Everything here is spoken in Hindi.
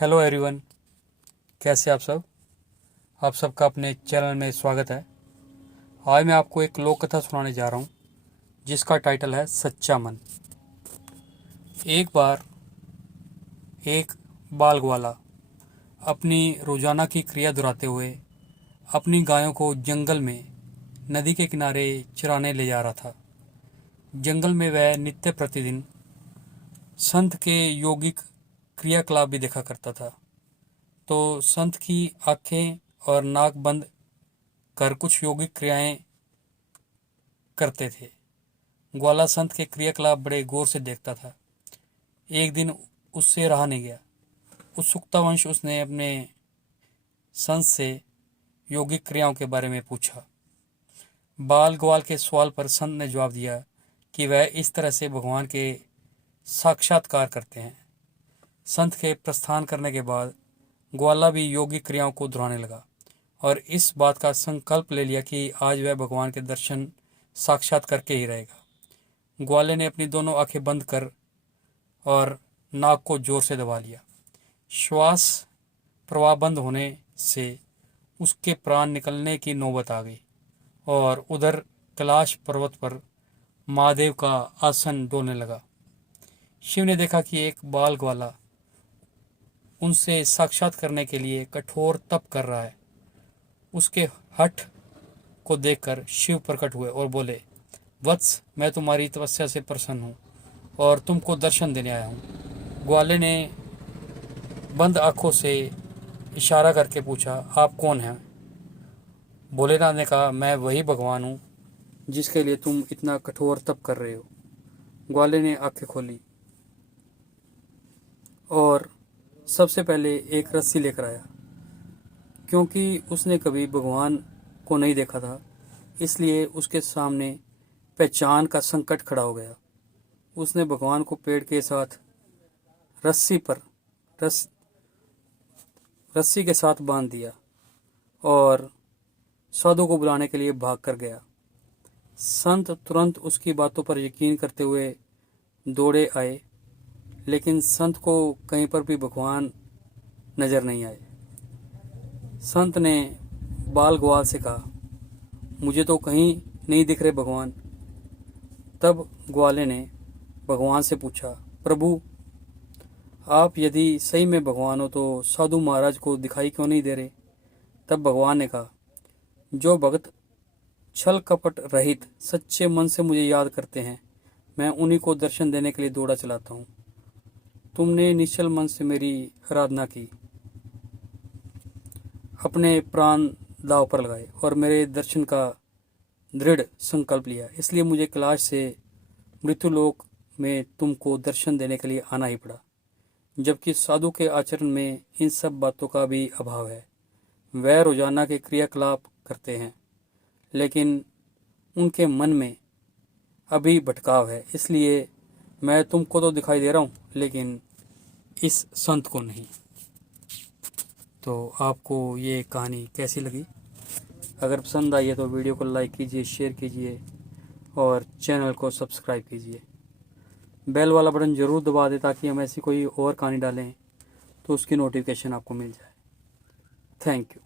हेलो एवरीवन, कैसे आप सबका अपने चैनल में स्वागत है। आज मैं आपको एक लोक कथा सुनाने जा रहा हूँ जिसका टाइटल है सच्चा मन। एक बार एक बाल ग्वाला अपनी रोजाना की क्रिया दोहराते हुए अपनी गायों को जंगल में नदी के किनारे चराने ले जा रहा था। जंगल में वह नित्य प्रतिदिन संत के यौगिक क्रियाकलाप भी देखा करता था। तो संत की आंखें और नाक बंद कर कुछ यौगिक क्रियाएं करते थे। ग्वाला संत के क्रियाकलाप बड़े गौर से देखता था। एक दिन उससे रहा नहीं गया। उत्सुकतावश उसने अपने संत से यौगिक क्रियाओं के बारे में पूछा। बाल ग्वाल के सवाल पर संत ने जवाब दिया कि वह इस तरह से भगवान के साक्षात्कार करते हैं। संत के प्रस्थान करने के बाद ग्वाला भी यौगिक क्रियाओं को दोहराने लगा और इस बात का संकल्प ले लिया कि आज वह भगवान के दर्शन साक्षात करके ही रहेगा। ग्वाले ने अपनी दोनों आंखें बंद कर और नाक को जोर से दबा लिया। श्वास प्रवाह बंद होने से उसके प्राण निकलने की नौबत आ गई और उधर कैलाश पर्वत पर महादेव का आसन डोलने लगा। शिव ने देखा कि एक बाल ग्वाला उनसे साक्षात करने के लिए कठोर तप कर रहा है। उसके हठ को देखकर शिव प्रकट हुए और बोले, वत्स, मैं तुम्हारी तपस्या से प्रसन्न हूँ और तुमको दर्शन देने आया हूँ। ग्वाले ने बंद आंखों से इशारा करके पूछा, आप कौन हैं? भोलेनाथ ने कहा, मैं वही भगवान हूँ जिसके लिए तुम इतना कठोर तप कर रहे हो। ग्वाले ने आंखें खोली और सबसे पहले एक रस्सी लेकर आया। क्योंकि उसने कभी भगवान को नहीं देखा था, इसलिए उसके सामने पहचान का संकट खड़ा हो गया। उसने भगवान को पेड़ के साथ रस्सी के साथ बांध दिया और साधु को बुलाने के लिए भाग कर गया। संत तुरंत उसकी बातों पर यकीन करते हुए दौड़े आए, लेकिन संत को कहीं पर भी भगवान नजर नहीं आए। संत ने बाल ग्वाल से कहा, मुझे तो कहीं नहीं दिख रहे भगवान। तब ग्वाले ने भगवान से पूछा, प्रभु, आप यदि सही में भगवान हो तो साधु महाराज को दिखाई क्यों नहीं दे रहे? तब भगवान ने कहा, जो भक्त छल कपट रहित सच्चे मन से मुझे याद करते हैं, मैं उन्हीं को दर्शन देने के लिए दौड़ा चलाता हूँ। तुमने निश्चल मन से मेरी आराधना की, अपने प्राण दांव पर लगाए और मेरे दर्शन का दृढ़ संकल्प लिया, इसलिए मुझे कैलाश से मृत्युलोक में तुमको दर्शन देने के लिए आना ही पड़ा। जबकि साधु के आचरण में इन सब बातों का भी अभाव है। वह रोजाना के क्रियाकलाप करते हैं, लेकिन उनके मन में अभी भटकाव है। इसलिए मैं तुमको तो दिखाई दे रहा हूँ, लेकिन इस संत को नहीं। तो आपको ये कहानी कैसी लगी? अगर पसंद आई है तो वीडियो को लाइक कीजिए, शेयर कीजिए और चैनल को सब्सक्राइब कीजिए। बेल वाला बटन ज़रूर दबा दें ताकि हम ऐसी कोई और कहानी डालें तो उसकी नोटिफिकेशन आपको मिल जाए। Thank you.